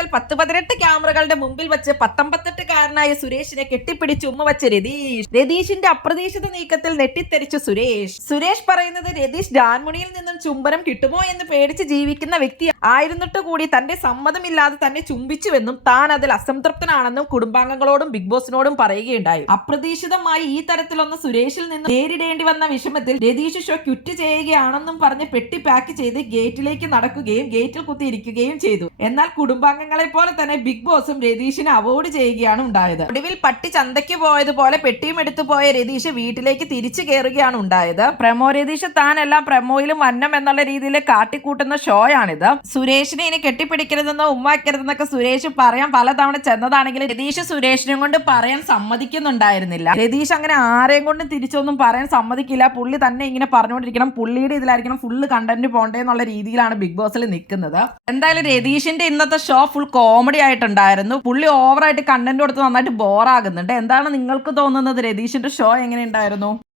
രാപ്പകൽ 10-18 ക്യാമറകളുടെ മുമ്പിൽ വെച്ച് 19-കാരനായ സുരേഷിനെ കെട്ടിപ്പിടിച്ച് ഉമ്മ വെച്ച രതീഷിന്റെ അപ്രതീക്ഷിത നീക്കത്തിൽ നെട്ടിത്തെറിച്ചു സുരേഷ് പറയുന്നത് രതീഷ് ജാൻമുണിയിൽ നിന്നും ചുംബനം കിട്ടുമോ എന്ന് പേടിച്ച് ജീവിക്കുന്ന വ്യക്തി ആയിരുന്നിട്ട് കൂടി തന്റെ സമ്മതമില്ലാതെ തന്നെ ചുംബിച്ചുവെന്നും താൻ അതിൽ അസംതൃപ്തനാണെന്നും കുടുംബാംഗങ്ങളോടും ബിഗ് ബോസിനോടും പറയുകയുണ്ടായി. അപ്രതീക്ഷിതമായി ഈ തരത്തിലൊന്ന് സുരേഷിൽ നിന്ന് നേരിടേണ്ടി വന്ന വിഷമത്തിൽ രതീഷ് ഷോ ക്വിറ്റ് ചെയ്യുകയാണെന്നും പറഞ്ഞ് പെട്ടി പാക്ക് ചെയ്ത് ഗേറ്റിലേക്ക് നടക്കുകയും ഗേറ്റിൽ കുത്തിയിരിക്കുകയും ചെയ്തു. എന്നാൽ കുടുംബാംഗങ്ങളെ പോലെ തന്നെ ബിഗ് ബോസും രതീഷിനെ അവോയ്ഡ് ചെയ്യുകയാണ് ഉണ്ടായത്. ഒടുവിൽ പട്ടി ചന്തയ്ക്ക് പോയതുപോലെ പെട്ടിയും എടുത്തു പോയ രതീഷ് വീട്ടിലേക്ക് തിരിച്ചു കയറുകയാണ് ഉണ്ടായത്. പ്രമോ രതീഷ് താനെല്ലാം പ്രമോയിലും വന്നം എന്നുള്ള രീതിയിൽ കാട്ടിക്കൂട്ടുന്ന ഷോയാണിത്. സുരേഷിനെ ഇനി കെട്ടിപ്പിടിക്കരുതെന്നോ ഉമ്മാക്കരുതെന്നൊക്കെ സുരേഷ് പറയാൻ പലതവണ ചെന്നതാണെങ്കിലും രതീഷ് സുരേഷിനെ കൊണ്ട് പറയാൻ സമ്മതിക്കുന്നുണ്ടായിരുന്നില്ല. രതീഷ് അങ്ങനെ ആരെയും കൊണ്ട് തിരിച്ചൊന്നും പറയാൻ സമ്മതിക്കില്ല. പുള്ളി തന്നെ ഇങ്ങനെ പറഞ്ഞുകൊണ്ടിരിക്കണം, പുള്ളിയുടെ ഇതിലായിരിക്കണം ഫുള്ള് കണ്ടന്റ് പോണ്ടേ എന്നുള്ള രീതിയിലാണ് ബിഗ് ബോസിൽ നിൽക്കുന്നത്. എന്തായാലും രതീഷിന്റെ ഇന്നത്തെ ഷോ ഫുൾ കോമഡി ആയിട്ടുണ്ടായിരുന്നു. പുള്ളി ഓവറായിട്ട് കണ്ടന്റ് കൊടുത്ത് നന്നായിട്ട് ബോറാകുന്നുണ്ട്. എന്താണ് നിങ്ങൾക്ക് തോന്നുന്നത്? രതീഷിന്റെ ഷോ എങ്ങനെ ഉണ്ടായിരുന്നു?